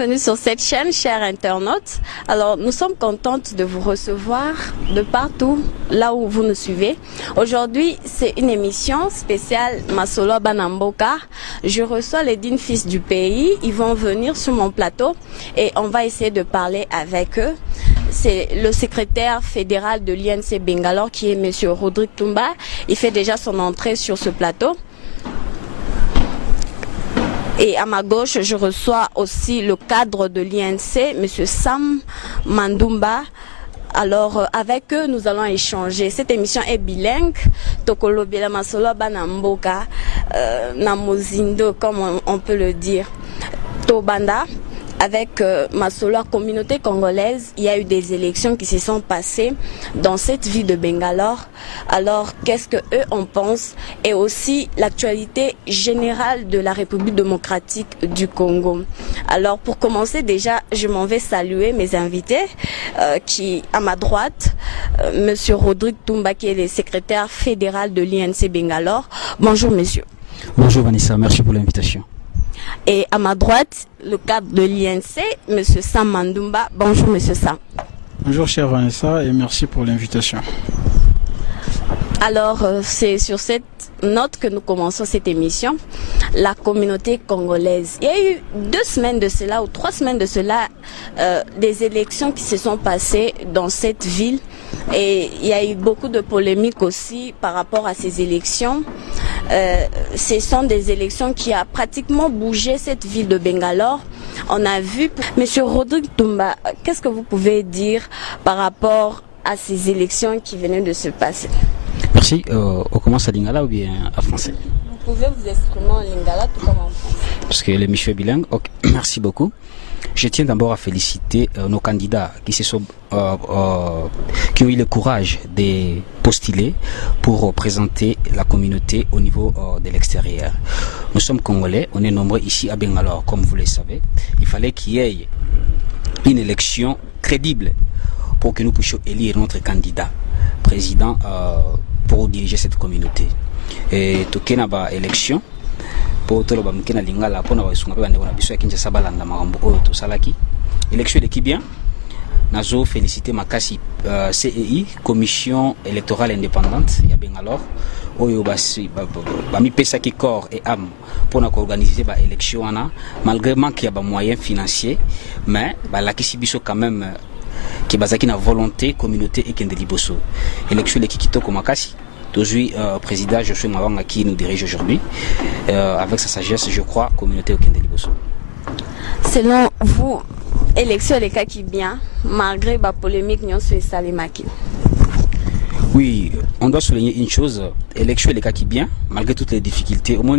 bienvenue sur cette chaîne, chers internautes. Alors, nous sommes contentes de vous recevoir de partout, là où vous nous suivez. Aujourd'hui, c'est une émission spéciale Masolo Banamboka. Je reçois les dignes fils du pays. Ils vont venir sur mon plateau et on va essayer de parler avec eux. C'est le secrétaire fédéral de l'INC Bangalore qui est M. Rodrigue Toumba. Il fait déjà son entrée sur ce plateau. Et à ma gauche, je reçois aussi le cadre de l'INC, M. Sam Mandumba. Alors, avec eux, nous allons échanger. Cette émission est bilingue. Tokolo Biela Masolo Banamboka, Namozindo, comme on peut le dire. Tobanda. Avec Masolo, communauté congolaise, il y a eu des élections qui se sont passées dans cette ville de Bangalore. Alors, qu'est-ce que eux en pensent? Et aussi l'actualité générale de la République démocratique du Congo. Alors, pour commencer, déjà, je m'en vais saluer mes invités qui, à ma droite, Monsieur Rodrigue Toumba, qui est le secrétaire fédéral de l'INC Bangalore. Bonjour, monsieur. Bonjour, Vanessa. Merci pour l'invitation. Et à ma droite, le cadre de l'INC, M. Sam Mandumba. Bonjour, M. Sam. Bonjour, chère Vanessa, et merci pour l'invitation. Alors, c'est sur cette note que nous commençons cette émission. La communauté congolaise. Il y a eu 2 semaines de cela, ou 3 semaines de cela, des élections qui se sont passées dans cette ville. Et il y a eu beaucoup de polémiques aussi par rapport à ces élections. Ce sont des élections qui ont pratiquement bougé cette ville de Bangalore. On a vu, Monsieur Rodrigue Toumba, qu'est-ce que vous pouvez dire par rapport à ces élections qui venaient de se passer? Merci. On commence à lingala ou bien à français? Vous pouvez vous exprimer en lingala tout comme en français. Parce que l'émission est bilingue. Okay. Merci beaucoup. Je tiens d'abord à féliciter nos candidats qui ont eu le courage de postuler pour représenter la communauté au niveau de l'extérieur. Nous sommes Congolais, on est nombreux ici à Bangalore, comme vous le savez. Il fallait qu'il y ait une élection crédible pour que nous puissions élire notre candidat président pour diriger cette communauté. Et tout qu'il y a élection. Élection qui bien nazo félicité makasi CEI commission électorale indépendante ya Bangalore oyo bami pesa ki corps et âme pour organiser ba élection ana malgré manque ya ba moyens financiers mais la kisibiso quand même qui bazaki na volonté communauté et kende liboso élection qui kitoko makasi. Aujourd'hui, président Josué Mawanga qui nous dirige aujourd'hui, avec sa sagesse, je crois, communauté au Kende-Liboso. Selon vous, élection les cas qui bien, malgré la polémique, nous sommes salimaki. Oui, on doit souligner une chose, élection les cas qui bien, malgré toutes les difficultés. Au moins,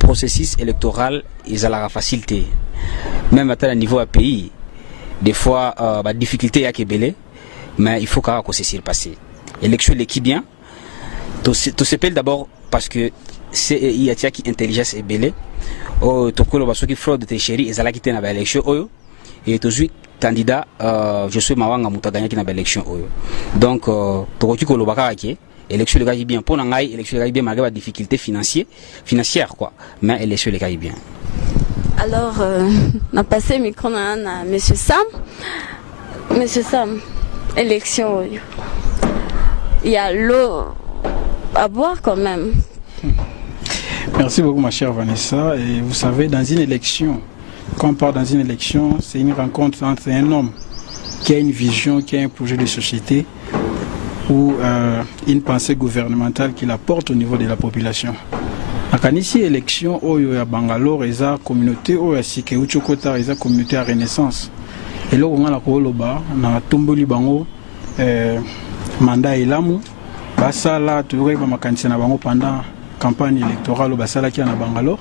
processus électoral, ils ont la facilité. Même à niveau à pays, des fois, la difficulté est belé, mais il faut quand même que c'est passé. Élection l'équipe bien. Tout s'appelle d'abord parce que c'est il y a qui intelligence et belé. Oh tokolo baso qui fraude de chéri et zala qui tena ba élection oyo et toujours candidat je suis mawanga muta gagner qui na ba élection oyo. Donc tokoki ko lobaka ki élection le gars bien pour ngai élection le gars bien malgré la difficulté financière quoi. Mais élection le gars bien. Alors on a passé micro à monsieur Sam. Monsieur Sam, élection oyo. Il y a l'eau à boire quand même. Merci beaucoup ma chère Vanessa. Et vous savez, dans une élection, quand on part dans une élection, c'est une rencontre entre un homme qui a une vision, qui a un projet de société ou une pensée gouvernementale qu'il apporte au niveau de la population. Quand ici élection, à Bangalore, il y a une communauté, à Sikeuchokota, il y a une communauté à Renaissance. Et là, on a la Koloba, on a Tomboli Bango. Mandat elamu basala tuyoka makanisi na bango pendant campagne électorale basala ki na Bangalore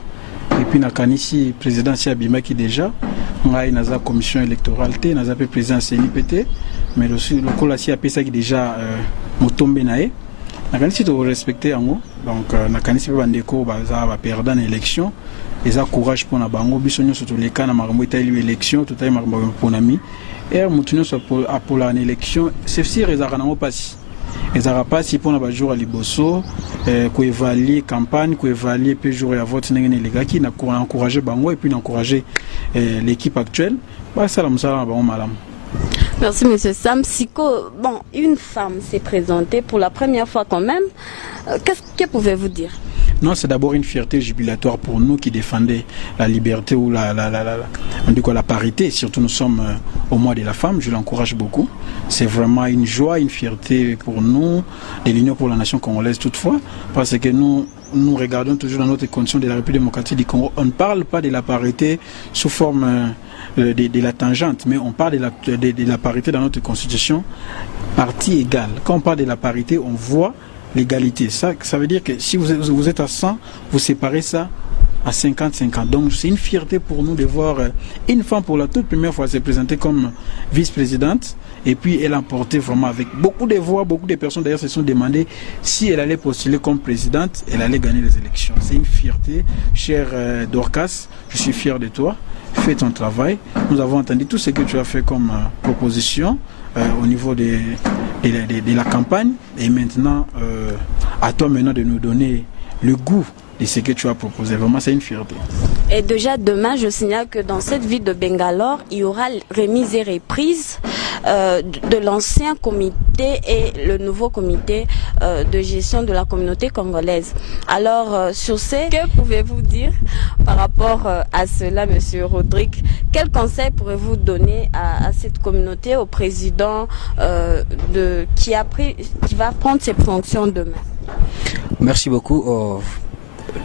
et puis na kanisi présidentielle bimaki déjà ngai naza commission électorale té naza pe président CNIPT mais aussi le kolasi a pesa ki déjà motombe nae na kanisi to respecter yango donc na kanisi pe bandeko baza ba perdant na élection eza courage pour na bango biso nyonso to leka na makambo etali élection to tayi makambo ponami et mutunyo so pour la élection c'est sûr ezaka nango pasi ezaka pasi pour na ba jour à liboso ko évaluer campagne ko évaluer pe jour ya vote ndenge ne legaki na encourager bango et puis encourager l'équipe actuelle. Bah, ça, bon, madame. Merci, monsieur Sam. Siko, bon, une femme s'est présentée pour la première fois quand même. Que pouvez-vous dire? Non, c'est d'abord une fierté jubilatoire pour nous qui défendons la liberté ou on dit quoi, la parité. Surtout nous sommes au mois de la femme, je l'encourage beaucoup. C'est vraiment une joie, une fierté pour nous, de l'Union pour la nation congolaise toutefois, parce que nous regardons toujours dans notre condition de la République démocratique du Congo. On ne parle pas de la parité sous forme de la tangente, mais on parle de la parité dans notre constitution, partie égale. Quand on parle de la parité, on voit l'égalité. Ça veut dire que si vous êtes à 100, vous séparez ça à 50-50. Donc c'est une fierté pour nous de voir une femme pour la toute première fois se présenter comme vice-présidente. Et puis elle a emporté vraiment avec beaucoup de voix, beaucoup de personnes d'ailleurs se sont demandé si elle allait postuler comme présidente, elle allait gagner les élections. C'est une fierté. Cher Dorcas, je suis fier de toi. Fais ton travail. Nous avons entendu tout ce que tu as fait comme proposition au niveau de la campagne. Et maintenant, à toi maintenant de nous donner le goût de ce que tu as proposé. Vraiment, c'est une fierté. Et déjà demain, je signale que dans cette ville de Bangalore, il y aura remise et reprise de l'ancien comité et le nouveau comité de gestion de la communauté congolaise. Alors, sur ce, que pouvez-vous dire par rapport à cela, monsieur Rodrigue? Quel conseil pourrez-vous donner à cette communauté, au président qui va prendre ses fonctions demain? Merci beaucoup.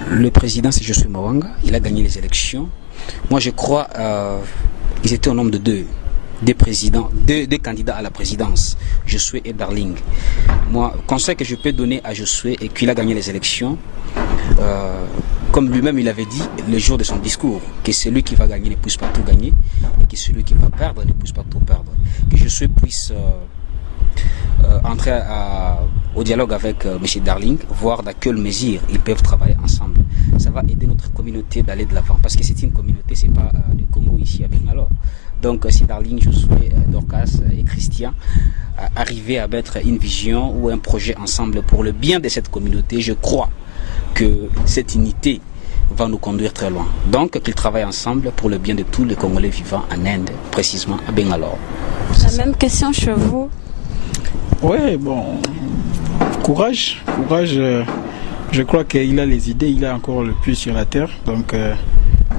Le président, c'est Josué Mawanga. Il a gagné les élections. Moi, je crois ils étaient au nombre de deux présidents, deux candidats à la présidence, Josué et Darling. Moi, le conseil que je peux donner à Josué est qu'il a gagné les élections. Comme lui-même, il avait dit le jour de son discours, que celui qui va gagner ne puisse pas tout gagner, et que celui qui va perdre ne puisse pas tout perdre. Que Josué puisse entrer au dialogue avec M. Darling, voir dans quelle mesure ils peuvent travailler ensemble. Ça va aider notre communauté d'aller de l'avant, parce que c'est une communauté, c'est pas le Congo ici à Bangalore. Donc si Darling, Josué, Dorcas et Christian arrivaient à mettre une vision ou un projet ensemble pour le bien de cette communauté, je crois que cette unité va nous conduire très loin. Donc qu'ils travaillent ensemble pour le bien de tous les Congolais vivant en Inde, précisément à Bangalore. La même question chez vous. Oui, bon, courage. Je crois qu'il a les idées, il a encore le pied sur la terre. Donc,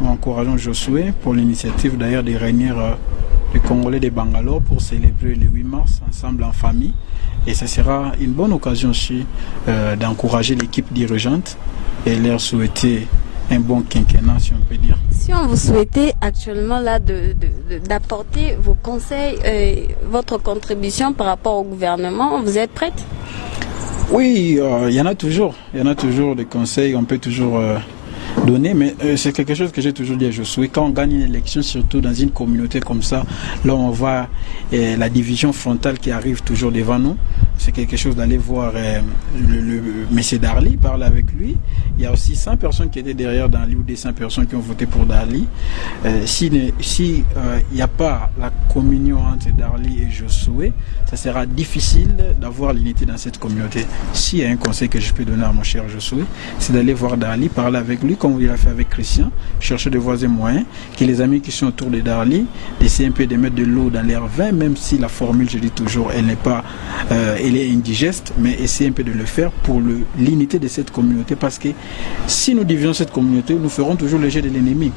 nous encourageons Josué pour l'initiative d'ailleurs de réunir les Congolais de Bangalore pour célébrer le 8 mars ensemble en famille. Et ce sera une bonne occasion aussi d'encourager l'équipe dirigeante et leur souhaiter un bon quinquennat, si on peut dire. Si on vous souhaitait actuellement là d'apporter vos conseils, votre contribution par rapport au gouvernement, vous êtes prête? Oui, il y en a toujours des conseils, on peut toujours donner, mais c'est quelque chose que j'ai toujours dit à Josué. Quand on gagne une élection, surtout dans une communauté comme ça, là on voit la division frontale qui arrive toujours devant nous. C'est quelque chose d'aller voir M. Darly, parler avec lui. Il y a aussi 100 personnes qui étaient derrière Darly ou des 100 personnes qui ont voté pour Darly. Si il n'y a pas la communion entre Darly et Josué, ça sera difficile d'avoir l'unité dans cette communauté. S'il y a un conseil que je peux donner à mon cher Josué, c'est d'aller voir Darly, parler avec lui comme il a fait avec Christian, chercher de voies et moyens, que les amis qui sont autour de Darly essaient un peu de mettre de l'eau dans leur vin, même si la formule, je dis toujours, elle n'est pas... elle est indigeste, mais essayer un peu de le faire pour l'unité de cette communauté, parce que si nous divisons cette communauté, nous ferons toujours le jeu de l'ennemi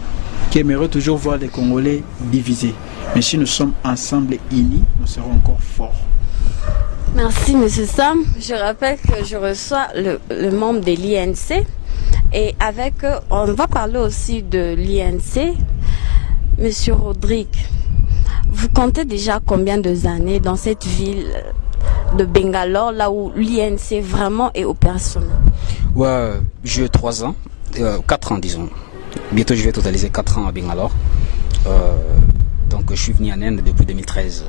qui aimerait toujours voir les Congolais divisés. Mais si nous sommes ensemble et unis, nous serons encore forts. Merci M. Sam. Je rappelle que je reçois le membre de l'INC et avec eux, on va parler aussi de l'INC. M. Rodrigue, vous comptez déjà combien d'années dans cette ville de Bangalore, là où l'INC vraiment est opérationnel? Ouais, j'ai 3 ans, 4 ans disons. Bientôt je vais totaliser 4 ans à Bangalore. Donc je suis venu en Inde depuis 2013.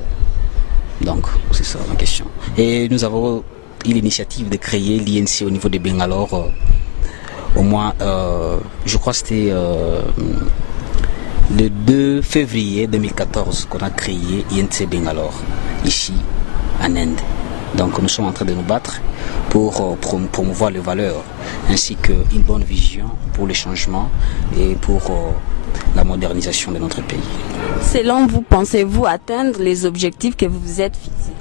Donc c'est ça ma question. Et nous avons eu l'initiative de créer l'INC au niveau de Bangalore. Au moins, je crois que c'était le 2 février 2014 qu'on a créé INC Bangalore, ici en Inde. Donc nous sommes en train de nous battre pour promouvoir les valeurs ainsi qu'une bonne vision pour le changement et pour la modernisation de notre pays. Selon vous, pensez-vous atteindre les objectifs que vous vous êtes fixés?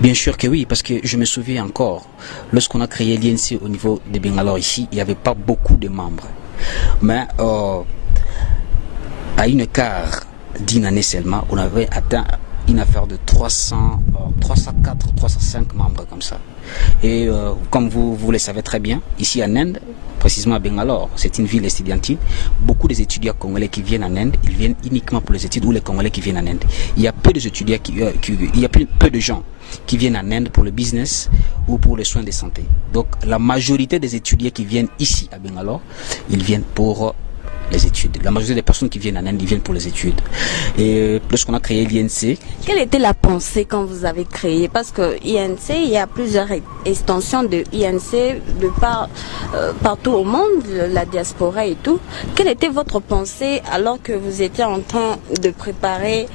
Bien sûr que oui, parce que je me souviens encore, lorsqu'on a créé l'INC au niveau de Bangalore ici, il n'y avait pas beaucoup de membres. Mais à une quart d'une année seulement, on avait atteint une affaire de 304, 305 membres comme ça. Et comme vous le savez très bien, ici en Inde, précisément à Bangalore, c'est une ville estudiantine, beaucoup des étudiants congolais qui viennent en Inde, ils viennent uniquement pour les études, ou les Congolais qui viennent en Inde. Il y a peu d'étudiants il y a peu de gens qui viennent en Inde pour le business ou pour les soins de santé. Donc la majorité des étudiants qui viennent ici à Bangalore, ils viennent pour les études. La majorité des personnes qui viennent en Inde, ils viennent pour les études. Et lorsqu'on a créé l'INC... Quelle était la pensée quand vous avez créé? Parce que INC, il y a plusieurs extensions de INC partout au monde, la diaspora et tout. Quelle était votre pensée alors que vous étiez en train de préparer,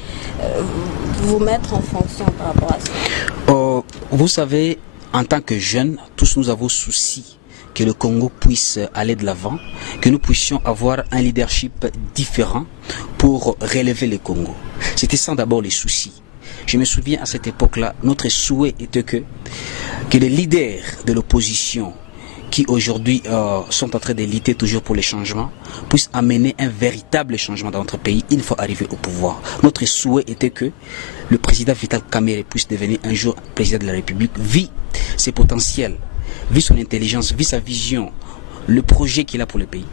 vous mettre en fonction par rapport à ça? Vous savez, en tant que jeunes, tous nous avons souci que le Congo puisse aller de l'avant, que nous puissions avoir un leadership différent pour relever le Congo. C'était ça d'abord les soucis. Je me souviens à cette époque-là, notre souhait était que les leaders de l'opposition qui aujourd'hui sont en train de lutter toujours pour les changements puissent amener un véritable changement dans notre pays une fois arrivé au pouvoir. Notre souhait était que le président Vital Kamerhe puisse devenir un jour président de la République, vit ses potentiels, vu son intelligence, vu sa vision, le projet qu'il a pour le pays,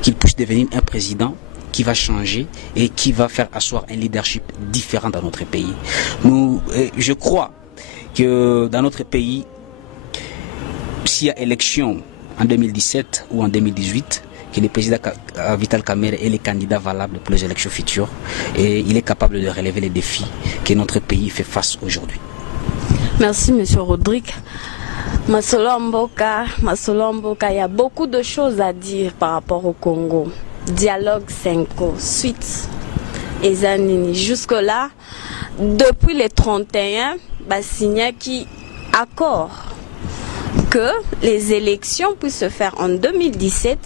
qu'il puisse devenir un président qui va changer et qui va faire asseoir un leadership différent dans notre pays. Je crois que dans notre pays, s'il y a élection en 2017 ou en 2018, que le président Vital Kamerhe est le candidat valable pour les élections futures et il est capable de relever les défis que notre pays fait face aujourd'hui. Merci, Monsieur Rodrigue. Masolo Mboka, il y a beaucoup de choses à dire par rapport au Congo. Dialogue 5, suite et Zanini. Jusque-là, depuis les 31, signé qui accord que les élections puissent se faire en 2017,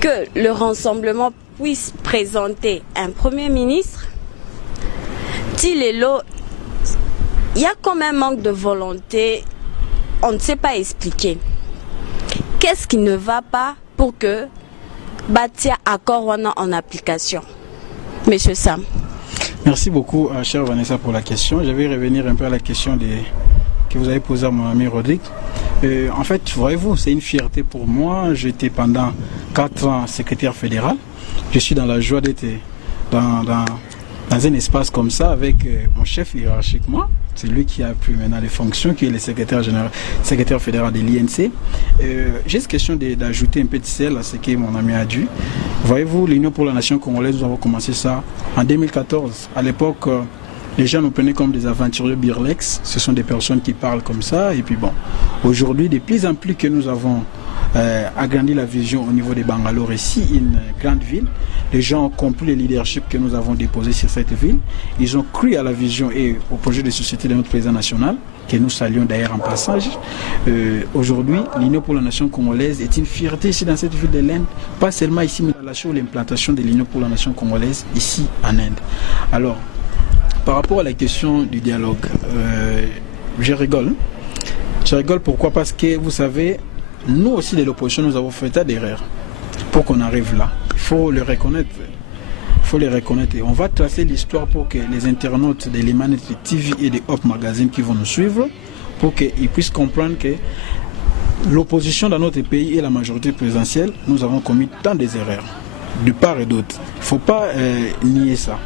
que le rassemblement puisse présenter un premier ministre. Tilelo, il y a quand même un manque de volonté. On ne sait pas expliquer. Qu'est-ce qui ne va pas pour que Batia accord en application? Monsieur Sam. Merci beaucoup, chère Vanessa, pour la question. Je vais revenir un peu à la question que vous avez posée à mon ami Rodrigue. En fait, voyez-vous, c'est une fierté pour moi. J'étais pendant 4 ans secrétaire fédéral. Je suis dans la joie d'être dans un espace comme ça avec mon chef hiérarchiquement. C'est lui qui a pris maintenant les fonctions, qui est le secrétaire fédéral de l'INC. J'ai cette question d'ajouter un peu de sel à ce que mon ami a dit. Voyez-vous, l'Union pour la Nation congolaise, nous avons commencé ça en 2014. À l'époque, les gens nous prenaient comme des aventuriers birlex. Ce sont des personnes qui parlent comme ça. Et puis bon, aujourd'hui, de plus en plus que nous avons agrandi la vision au niveau de Bangalore, ici, une grande ville. Les gens ont compris le leadership que nous avons déposé sur cette ville. Ils ont cru à la vision et au projet de société de notre président national, que nous saluons d'ailleurs en passage. Aujourd'hui, l'Union pour la Nation congolaise est une fierté ici dans cette ville de l'Inde, pas seulement ici, mais sur l'implantation de l'Union pour la Nation congolaise ici en Inde. Alors, par rapport à la question du dialogue, je rigole. Je rigole pourquoi? Parce que vous savez, nous aussi de l'opposition, nous avons fait tas d'erreurs pour qu'on arrive là. Il faut le reconnaître. Il faut les reconnaître. Et on va tracer l'histoire pour que les internautes de l'Imanet TV et de Hop Magazine qui vont nous suivre, pour qu'ils puissent comprendre que l'opposition dans notre pays et la majorité présidentielle, nous avons commis tant des erreurs, de part et d'autre. Il ne faut pas nier ça.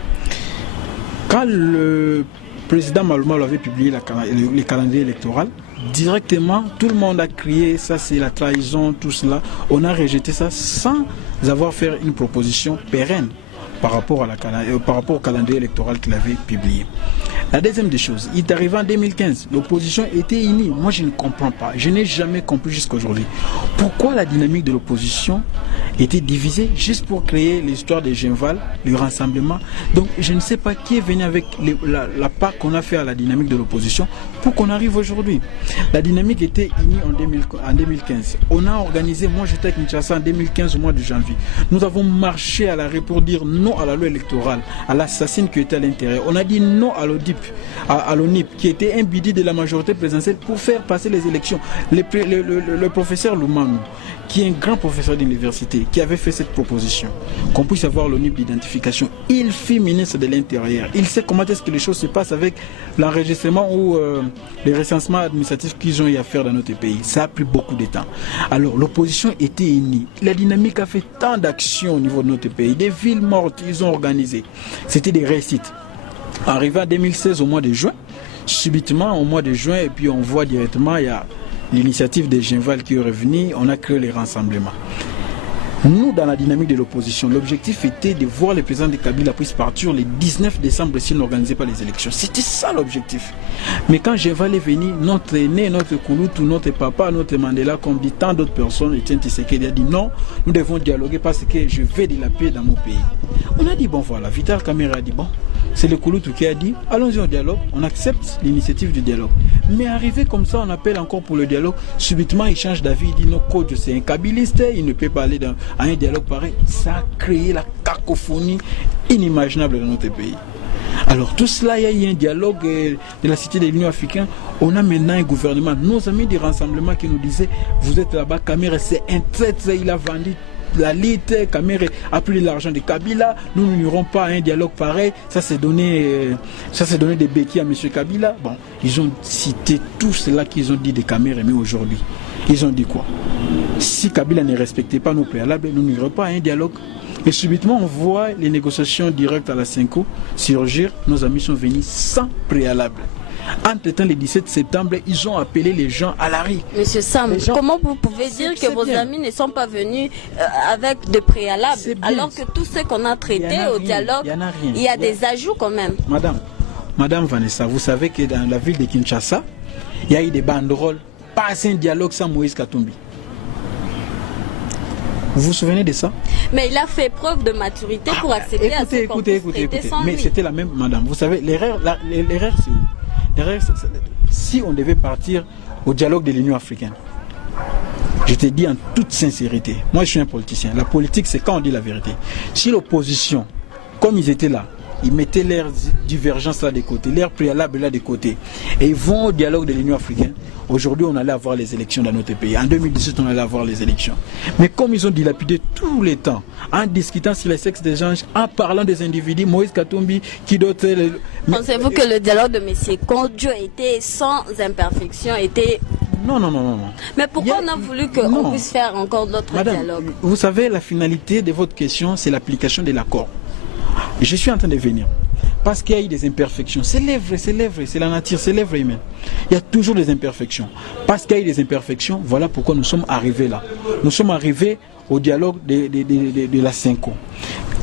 Quand le président Maluma avait publié le calendrier électoral, directement, tout le monde a crié, ça c'est la trahison, tout cela. On a rejeté ça sans avoir fait une proposition pérenne par rapport au calendrier électoral qu'il avait publié. La deuxième des choses, il est arrivé en 2015, l'opposition était unie. Moi, je ne comprends pas. Je n'ai jamais compris jusqu'à aujourd'hui. Pourquoi la dynamique de l'opposition était divisée juste pour créer l'histoire de Genval, le rassemblement. Donc, je ne sais pas qui est venu avec la part qu'on a fait à la dynamique de l'opposition pour qu'on arrive aujourd'hui. La dynamique était unie en 2015. On a organisé, moi j'étais à Kinshasa en 2015 au mois de janvier. Nous avons marché à l'arrêt pour dire non à la loi électorale, à l'assassin qui était à l'intérieur. On a dit non à l'ODIP, à l'ONIP, qui était un bidi de la majorité présidentielle pour faire passer les élections. Le professeur Loumanou, qui est un grand professeur d'université, qui avait fait cette proposition, qu'on puisse avoir l'ONIP d'identification. Il fut ministre de l'Intérieur. Il sait comment est-ce que les choses se passent avec l'enregistrement ou les recensements administratifs qu'ils ont eu à faire dans notre pays. Ça a pris beaucoup de temps. Alors, l'opposition était unie. La dynamique a fait tant d'actions au niveau de notre pays. Des villes mortes, ils ont organisé. C'était des réussites. Arrivé en 2016, au mois de juin, subitement, au mois de juin, et puis on voit directement, il y a l'initiative de Genval qui est revenue, on a créé les rassemblements. Nous, dans la dynamique de l'opposition, l'objectif était de voir le président de Kabila puisse partir le 19 décembre s'il n'organisait pas les élections. C'était ça l'objectif. Mais quand Genval est venu, notre aîné, notre Kouloutou, notre papa, notre Mandela, comme dit tant d'autres personnes, Etienne Tshisekedi a dit non, nous devons dialoguer parce que je veux de la paix dans mon pays. On a dit bon voilà, Vital Kamerhe a dit bon, c'est le Kouloutou qui a dit allons-y au dialogue, on accepte l'initiative du dialogue. Mais arrivé comme ça, on appelle encore pour le dialogue, subitement il change d'avis, il dit non, coach c'est un kabiliste, il ne peut pas aller à un dialogue pareil. Ça a créé la cacophonie inimaginable dans notre pays. Alors tout cela, il y a eu un dialogue de la Cité de l'Union africaine. On a maintenant un gouvernement, nos amis du rassemblement qui nous disaient vous êtes là-bas, Kamerhe c'est un traître, il a vendu la lite, Kamerhe a pris l'argent de Kabila, nous n'irons pas à un dialogue pareil, ça s'est donné des béquilles à M. Kabila. Bon, ils ont cité tout cela qu'ils ont dit de Kamerhe, mais aujourd'hui, ils ont dit quoi? Si Kabila ne respectait pas nos préalables, nous n'irons pas à un dialogue. Et subitement, on voit les négociations directes à la Cinco surgir, nos amis sont venus sans préalable. Entre-temps, le 17 septembre, ils ont appelé les gens à la rue. Monsieur Sam, comment vous pouvez dire que vos amis ne sont pas venus avec de préalables alors que tout ce qu'on a traité au dialogue, il y a des ajouts quand même? Madame Vanessa, vous savez que dans la ville de Kinshasa, il y a eu des banderoles, pas un dialogue sans Moïse Katumbi. Vous vous souvenez de ça? Mais il a fait preuve de maturité pour accepter à ce qu'on puisse traiter sans lui. Mais c'était la même, madame. Vous savez, l'erreur c'est où? L'erreur, si on devait partir au dialogue de l'Union africaine, je te dis en toute sincérité, moi je suis un politicien. La politique, c'est quand on dit la vérité. Si l'opposition, comme ils étaient là, ils mettaient leurs divergences là de côté, leurs préalables là de côté, et ils vont au dialogue de l'Union africaine. Aujourd'hui, on allait avoir les élections dans notre pays. En 2017, on allait avoir les élections. Mais comme ils ont dilapidé tous les temps, en discutant sur les sexes des gens, en parlant des individus, Moïse Katumbi, qui d'autre... Pensez-vous que le dialogue de M. Kodjo était sans imperfection, était... Non. Mais pourquoi on a voulu qu'on puisse faire encore d'autres dialogues? Vous savez, la finalité de votre question, c'est l'application de l'accord. Je suis en train de venir. Parce qu'il y a eu des imperfections. C'est l'œuvre, c'est la nature, c'est l'œuvre humaine. Il y a toujours des imperfections. Parce qu'il y a eu des imperfections, voilà pourquoi nous sommes arrivés là. Nous sommes arrivés au dialogue de la Cinco.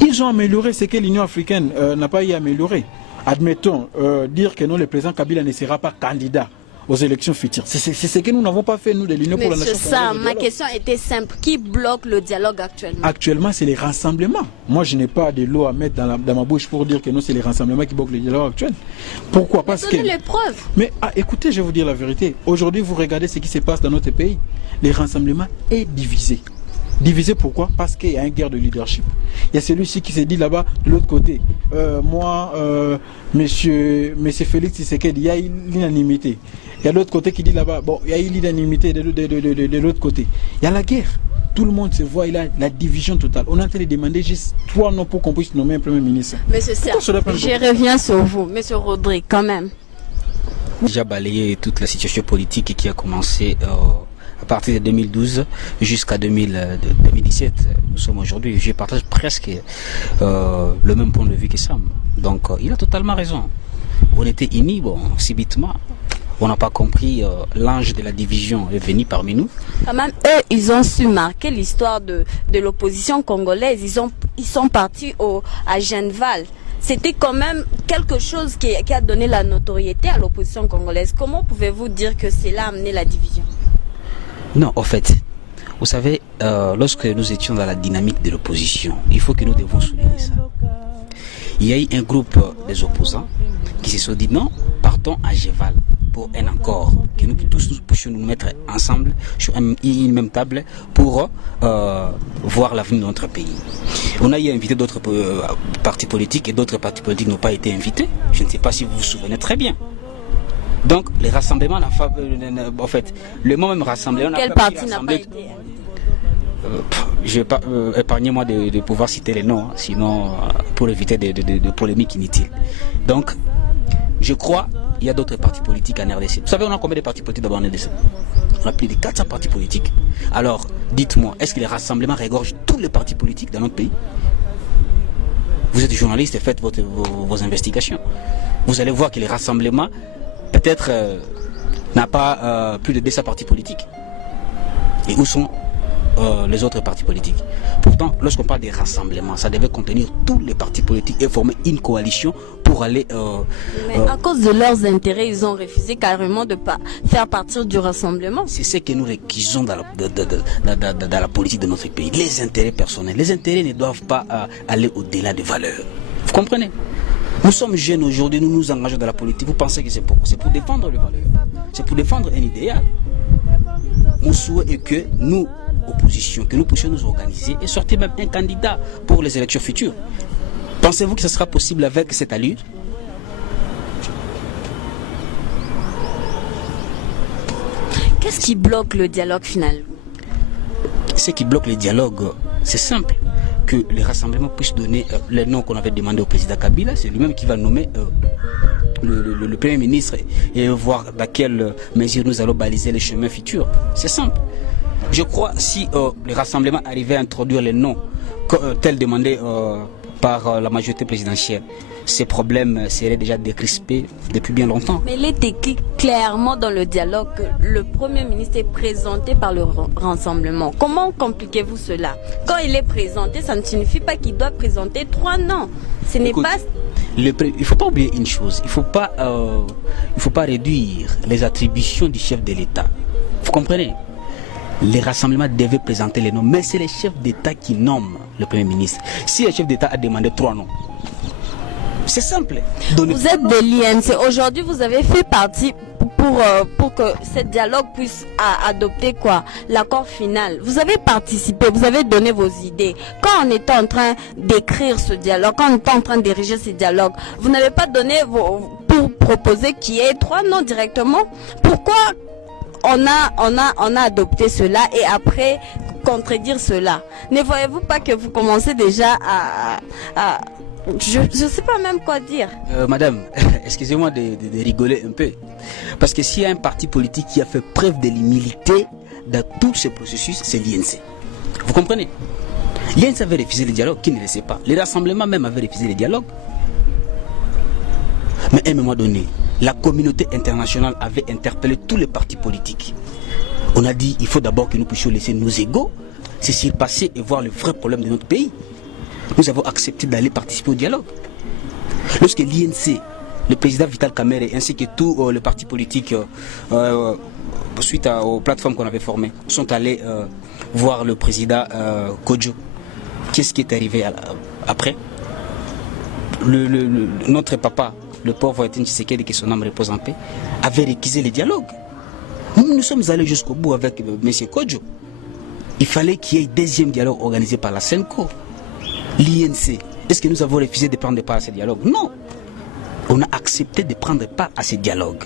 Ils ont amélioré ce que l'Union africaine n'a pas eu à améliorer. Admettons, dire que non, le président Kabila ne sera pas candidat aux élections futures. C'est ce que nous n'avons pas fait, nous, de l'Union pour la Nation. Monsieur Sam, ma question était simple. Qui bloque le dialogue actuellement? Actuellement, c'est les rassemblements. Moi, je n'ai pas de l'eau à mettre dans ma bouche pour dire que non, c'est les rassemblements qui bloquent le dialogue actuel. Pourquoi? Parce que... les preuves. Mais écoutez, je vais vous dire la vérité. Aujourd'hui, vous regardez ce qui se passe dans notre pays. Les rassemblements est divisé. Divisé pourquoi? Parce qu'il y a une guerre de leadership. Il y a celui-ci qui s'est dit là-bas, de l'autre côté, monsieur Félix Tshisekedi, il y a l'unanimité. Il y a l'autre côté qui dit là-bas, bon, il y a eu l'unanimité de l'autre côté. Il y a la guerre. Tout le monde se voit, il a la division totale. On est en train de demander juste 3 noms pour qu'on puisse nommer un premier ministre. Monsieur Serre, je reviens sur vous, monsieur Rodrigue, quand même. Déjà balayé toute la situation politique qui a commencé à partir de 2012 jusqu'à 2017. Nous sommes aujourd'hui. Je partage presque le même point de vue que Sam. Donc il a totalement raison. On était unis, bon, subitement. On n'a pas compris, l'ange de la division est venu parmi nous. Quand même, eux, ils ont su marquer l'histoire de l'opposition congolaise. Ils sont partis à Genval. c'était quand même quelque chose qui a donné la notoriété à l'opposition congolaise. Comment pouvez-vous dire que cela a amené la division? Non, en fait, vous savez, lorsque nous étions dans la dynamique de l'opposition, il faut que nous devons souligner ça. Il y a eu un groupe des opposants qui se sont dit non, partons à Géval pour un accord, que nous tous nous puissions nous mettre ensemble sur une même table pour voir l'avenir de notre pays. On a eu invité d'autres partis politiques et d'autres partis politiques n'ont pas été invités. Je ne sais pas si vous vous souvenez très bien. Donc les rassemblements, en fait, le mot même rassemblement... Quel parti n'a pas été? Je vais pas épargnez-moi de pouvoir citer les noms, hein, sinon pour éviter de polémiques inutiles. Donc, je crois il y a d'autres partis politiques en RDC. Vous savez, on a combien de partis politiques d'abord en RDC? On a plus de 400 partis politiques. Alors, dites-moi, est-ce que les rassemblements regorgent tous les partis politiques dans notre pays? Vous êtes journaliste et faites vos investigations. Vous allez voir que les rassemblements, peut-être, n'a pas plus de 200 partis politiques. Et où sont les autres partis politiques? Pourtant, lorsqu'on parle des rassemblements, ça devait contenir tous les partis politiques et former une coalition pour aller... Mais à cause de leurs intérêts, ils ont refusé carrément de faire partie du rassemblement. C'est ce que nous réquisons dans la politique de notre pays. Les intérêts personnels. Les intérêts ne doivent pas aller au-delà des valeurs. Vous comprenez? Nous sommes jeunes aujourd'hui, nous nous engageons dans la politique. Vous pensez que c'est pour défendre les valeurs. C'est pour défendre un idéal. Mon souhait est que nous, opposition, que nous puissions nous organiser et sortir même un candidat pour les élections futures. Pensez-vous que ce sera possible avec cette allure? Qu'est-ce qui bloque le dialogue final? Ce qui bloque le dialogue, c'est simple. Que les rassemblements puissent donner les noms qu'on avait demandé au président Kabila. C'est lui-même qui va nommer le Premier ministre et voir dans quelle mesure nous allons baliser les chemins futurs. C'est simple. Je crois si les rassemblements arrivaient à introduire les noms tels demandés par la majorité présidentielle, ces problèmes seraient déjà décrispés depuis bien longtemps. Mais il est écrit clairement dans le dialogue que le Premier ministre est présenté par le rassemblement. Comment compliquez-vous cela? Quand il est présenté, ça ne signifie pas qu'il doit présenter 3 noms. Ce n'est pas... Il ne faut pas oublier une chose, il ne faut pas réduire les attributions du chef de l'État. Vous comprenez? Les rassemblements devaient présenter les noms, mais c'est les chefs d'État qui nomment le Premier ministre. Si le chef d'État a demandé 3 noms, c'est simple. Vous êtes de l'INC. Aujourd'hui, vous avez fait partie pour que ce dialogue puisse adopter quoi? L'accord final. Vous avez participé, vous avez donné vos idées. Quand on était en train d'écrire ce dialogue, quand on était en train d'ériger ce dialogue, vous n'avez pas donné pour proposer qu'il y ait 3 noms directement. Pourquoi on a adopté cela et après contredire cela? Ne voyez-vous pas que vous commencez déjà à je ne sais pas même quoi dire. Madame, excusez-moi de rigoler un peu. Parce que s'il y a un parti politique qui a fait preuve de l'humilité dans tout ce processus, c'est l'INC. Vous comprenez? L'INC avait refusé le dialogue, qui ne le sait pas. Les rassemblements même avaient refusé le dialogue. Mais à un moment donné, la communauté internationale avait interpellé tous les partis politiques. On a dit il faut d'abord que nous puissions laisser nos égos se surpasser et voir le vrai problème de notre pays. Nous avons accepté d'aller participer au dialogue. Lorsque l'INC, le président Vital Kamerhe ainsi que tous les partis politiques suite aux plateformes qu'on avait formées sont allés voir le président Kodjo. Qu'est-ce qui est arrivé après? Notre papa, le pauvre Étienne Tshisekedi, que son âme repose en paix, avait réquisé le dialogue. Nous sommes allés jusqu'au bout avec M. Kodjo. Il fallait qu'il y ait un deuxième dialogue organisé par la SENCO. L'INC, est-ce que nous avons refusé de prendre part à ce dialogue? Non. On a accepté de prendre part à ce dialogue.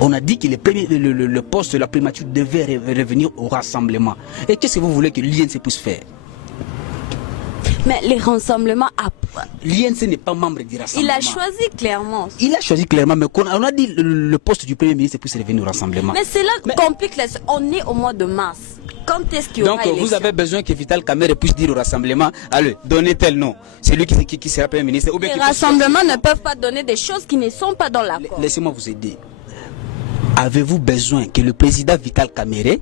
On a dit que le poste de la primature devait revenir au rassemblement. Et qu'est-ce que vous voulez que l'INC puisse faire? Mais les rassemblements... L'INC n'est pas membre du rassemblement. Il a choisi clairement. Il a choisi clairement, mais on a dit le poste du Premier ministre puisse revenir au rassemblement. Mais cela complique les... On est au mois de mars. Quand est-ce qu'il y aura élection? Vous avez besoin que Vital Kamerhe puisse dire au rassemblement, allez, donnez tel nom. C'est lui qui sera Premier ministre. Les rassemblements ne peuvent pas donner des choses qui ne sont pas dans l'accord. Laissez-moi vous aider. avez-vous besoin que le président Vital Kamerhe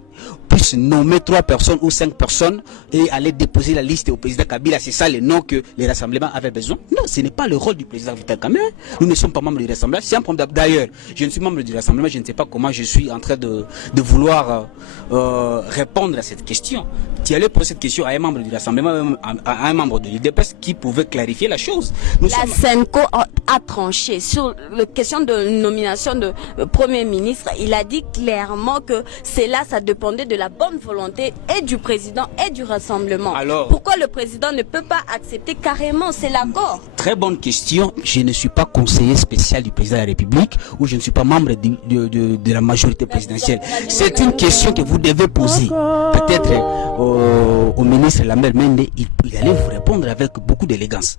puisse nommer 3 personnes ou 5 personnes et aller déposer la liste au président Kabila? C'est ça le nom que les rassemblements avaient besoin? Non, ce n'est pas le rôle du président Vital Kamerhe. Nous ne sommes pas membres du rassemblement. C'est un problème. D'ailleurs, je ne suis membre du rassemblement, je ne sais pas comment je suis en train de vouloir répondre à cette question. Tu allais poser cette question à un membre du rassemblement, à un membre de l'UDPS qui pouvait clarifier la chose. La SENCO a tranché sur la question de nomination de Premier ministre. Il a dit clairement que cela, ça dépendait de la bonne volonté et du président et du rassemblement. Alors, pourquoi le président ne peut pas accepter carrément? C'est l'accord. Très bonne question. Je ne suis pas conseiller spécial du président de la République ou je ne suis pas membre de la majorité présidentielle. C'est une question que vous devez poser. Peut-être au ministre Lambert Mende, il allait vous répondre avec beaucoup d'élégance.